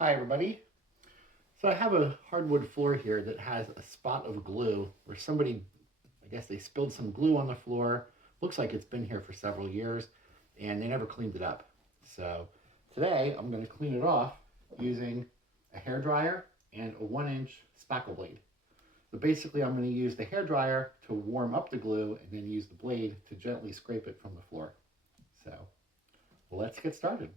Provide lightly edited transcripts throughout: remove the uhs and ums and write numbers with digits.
Hi everybody. So I have a hardwood floor here that has a spot of glue where somebody, I guess they spilled some glue on the floor. Looks like it's been here for several years and they never cleaned it up. So today I'm going to clean it off using a hairdryer and a 1-inch spackle blade. So basically I'm going to use the hairdryer to warm up the glue and then use the blade to gently scrape it from the floor. So let's get started.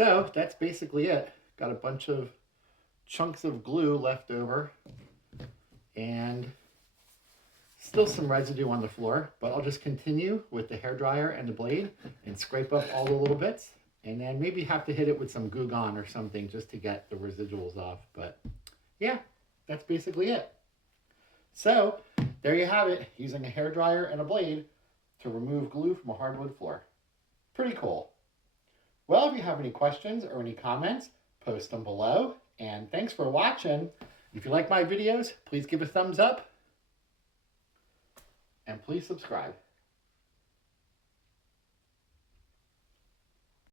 So that's basically it. Got a bunch of chunks of glue left over and still some residue on the floor, but I'll just continue with the hairdryer and the blade and scrape up all the little bits and then maybe have to hit it with some Goo Gone or something just to get the residuals off. But yeah, that's basically it. So there you have it, using a hairdryer and a blade to remove glue from a hardwood floor. Pretty cool. Well, if you have any questions or any comments, post them below. And thanks for watching. If you like my videos, please give a thumbs up and please subscribe.